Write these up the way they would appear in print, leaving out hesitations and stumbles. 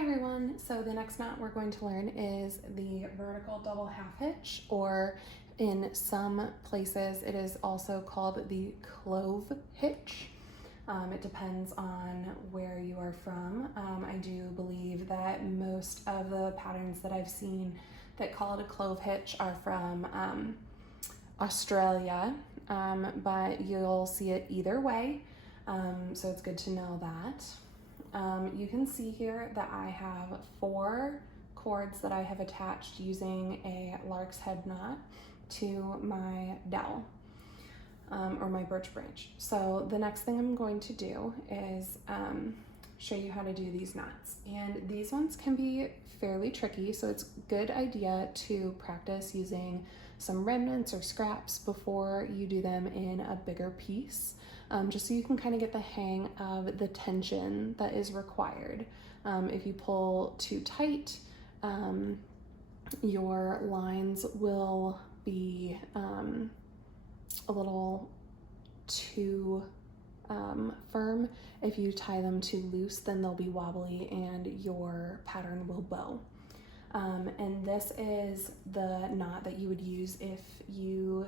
everyone, so the next knot we're going to learn is the vertical double half hitch, or in some places it is also called the clove hitch. It depends on where you are from. I do believe that most of the patterns that I've seen that call it a clove hitch are from Australia, but you'll see it either way, so it's good to know that. You can see here that I have 4 cords that I have attached using a lark's head knot to my dowel, or my birch branch. So the next thing I'm going to do is show you how to do these knots. And these ones can be fairly tricky, so it's a good idea to practice using some remnants or scraps before you do them in a bigger piece. Just so you can kind of get the hang of the tension that is required. If you pull too tight, your lines will be a little too firm. If you tie them too loose, then they'll be wobbly and your pattern will bow. And this is the knot that you would use if you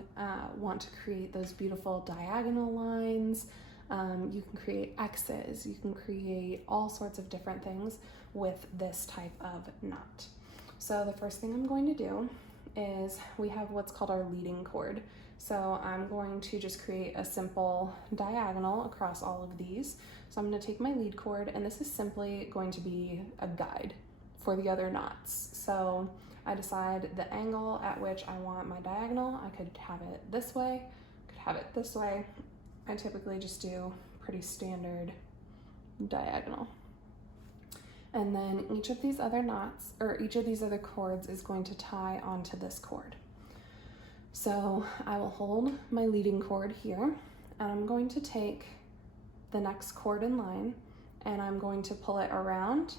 want to create those beautiful diagonal lines. You can create X's, you can create all sorts of different things with this type of knot. So the first thing I'm going to do is we have what's called our leading cord. So I'm going to just create a simple diagonal across all of these. So I'm going to take my lead cord, and this is simply going to be a guide for the other knots. So I decide the angle at which I want my diagonal. I could have it this way, could have it this way. I typically just do pretty standard diagonal. And then each of these other knots, or each of these other cords, is going to tie onto this cord. So I will hold my leading cord here, and I'm going to take the next cord in line, and I'm going to pull it around,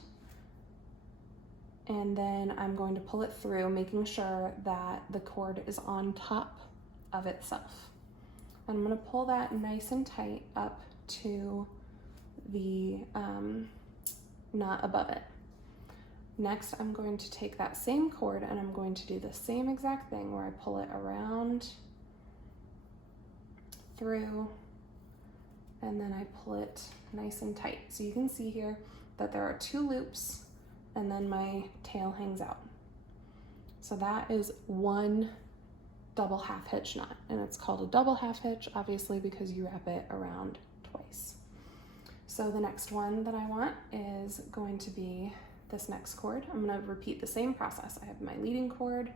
and then I'm going to pull it through, making sure that the cord is on top of itself. And I'm going to pull that nice and tight up to the knot above it. Next, I'm going to take that same cord and I'm going to do the same exact thing where I pull it around, through, and then I pull it nice and tight. So you can see here that there are 2 loops, and then my tail hangs out. So that is one double half hitch knot, and it's called a double half hitch, obviously, because you wrap it around twice. So the next one that I want is going to be this next cord. I'm going to repeat the same process. I have my leading cord,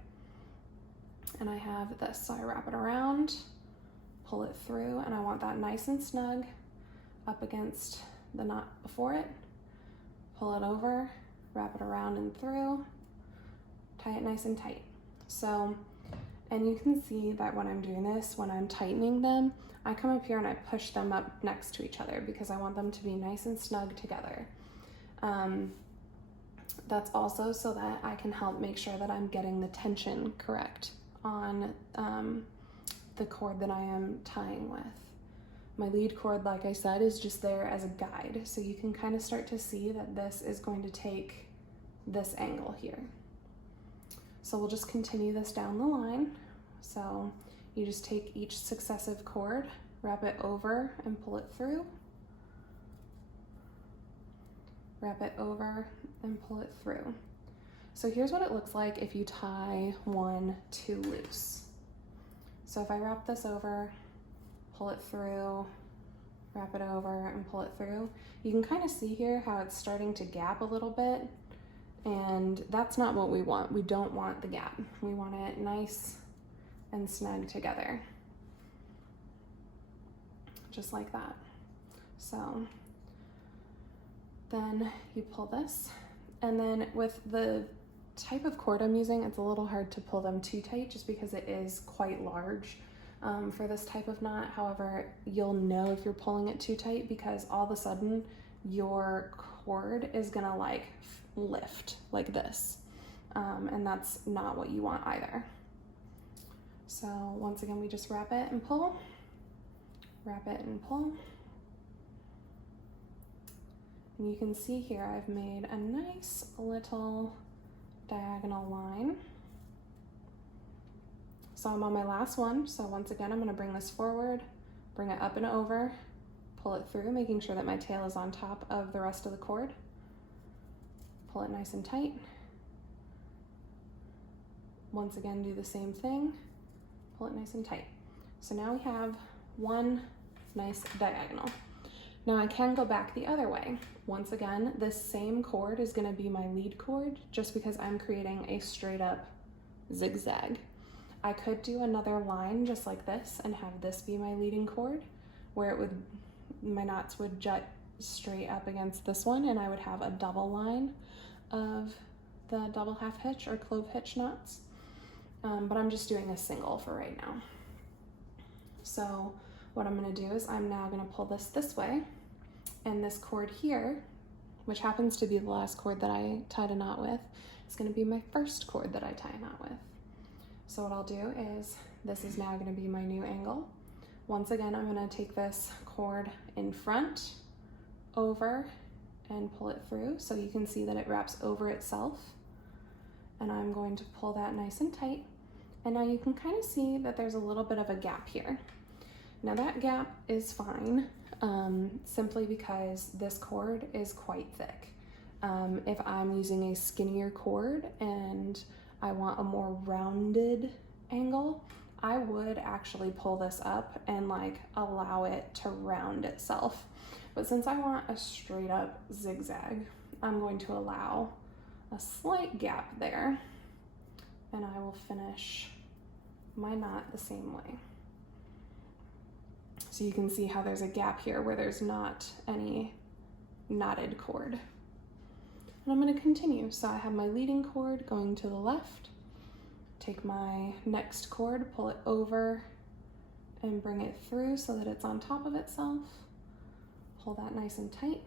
and I have this. So I wrap it around, pull it through, and I want that nice and snug up against the knot before it. Pull it over, wrap it around and through, tie it nice and tight. So, and you can see that when I'm doing this, when I'm tightening them, I come up here and I push them up next to each other because I want them to be nice and snug together. That's also so that I can help make sure that I'm getting the tension correct on the cord that I am tying with. My lead cord, like I said, is just there as a guide. So you can kind of start to see that this is going to take this angle here. So we'll just continue this down the line. So you just take each successive cord, wrap it over and pull it through. Wrap it over and pull it through. So here's what it looks like if you tie one too loose. So if I wrap this over, pull it through, wrap it over and pull it through, you can kind of see here how it's starting to gap a little bit, and that's not what we want. We don't want the gap. We want it nice and snug together, just like that. So then you pull this, and then with the type of cord I'm using, it's a little hard to pull them too tight just because it is quite large for this type of knot. However, you'll know if you're pulling it too tight because all of a sudden your cord is gonna like lift like this, and that's not what you want either. So once again, we just wrap it and pull, wrap it and pull, And you can see here I've made a nice little diagonal line. So I'm on my last one. So once again, I'm going to bring this forward, bring it up and over, pull it through, making sure that my tail is on top of the rest of the cord. Pull it nice and tight. Once again, do the same thing, pull it nice and tight. So now we have one nice diagonal. Now I can go back the other way. Once again, this same cord is going to be my lead cord just because I'm creating a straight up zigzag. I could do another line just like this and have this be my leading cord, where it would, my knots would jut straight up against this one, and I would have a double line of the double half hitch or clove hitch knots. But I'm just doing a single for right now. So what I'm going to do is I'm now going to pull this way, and this cord here, which happens to be the last cord that I tied a knot with, is going to be my first cord that I tie a knot with. So what I'll do is, this is now going to be my new angle. Once again, I'm going to take this cord in front, over, and pull it through so you can see that it wraps over itself. And I'm going to pull that nice and tight. And now you can kind of see that there's a little bit of a gap here. Now that gap is fine, simply because this cord is quite thick. If I'm using a skinnier cord and I want a more rounded angle, I would actually pull this up and like allow it to round itself. But since I want a straight up zigzag, I'm going to allow a slight gap there, and I will finish my knot the same way. So you can see how there's a gap here where there's not any knotted cord. And I'm going to continue. So I have my leading cord going to the left, take my next cord, pull it over, and bring it through so that it's on top of itself. Pull that nice and tight.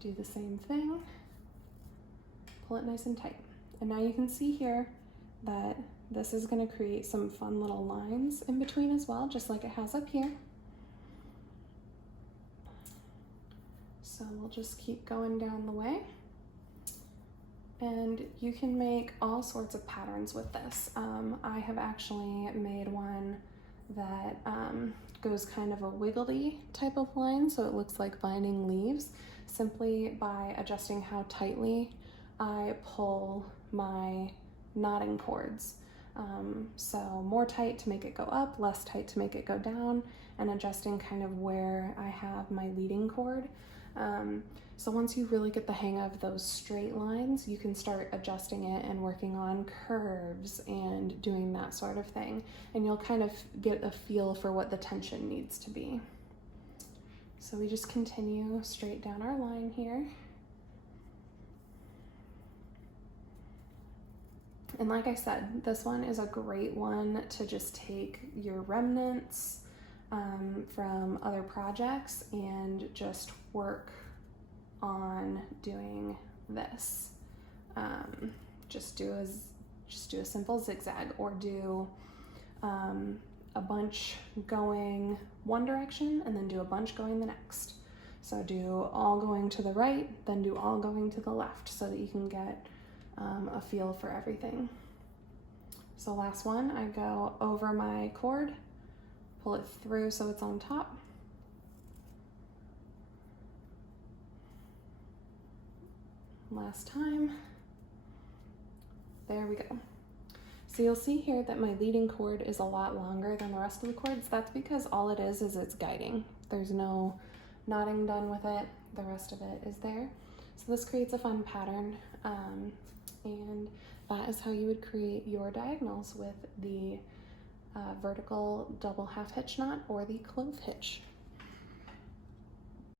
Do the same thing. Pull it nice and tight. And now you can see here that this is going to create some fun little lines in between as well, just like it has up here. So we'll just keep going down the way. And you can make all sorts of patterns with this. I have actually made one that goes kind of a wiggly type of line, so it looks like binding leaves, simply by adjusting how tightly I pull my knotting cords. So more tight to make it go up, less tight to make it go down, and adjusting kind of where I have my leading cord. So once you really get the hang of those straight lines, you can start adjusting it and working on curves and doing that sort of thing. And you'll kind of get a feel for what the tension needs to be. So we just continue straight down our line here. And like I said, this one is a great one to just take your remnants from other projects and just work on doing this. Just do a simple zigzag, or do a bunch going one direction and then do a bunch going the next. So do all going to the right, then do all going to the left, so that you can get a feel for everything. So last one, I go over my cord, pull it through so it's on top. Last time. There we go. So you'll see here that my leading cord is a lot longer than the rest of the cords. That's because all it is it's guiding. There's no knotting done with it. The rest of it is there. So this creates a fun pattern. And that is how you would create your diagonals with the vertical double half hitch knot or the clove hitch.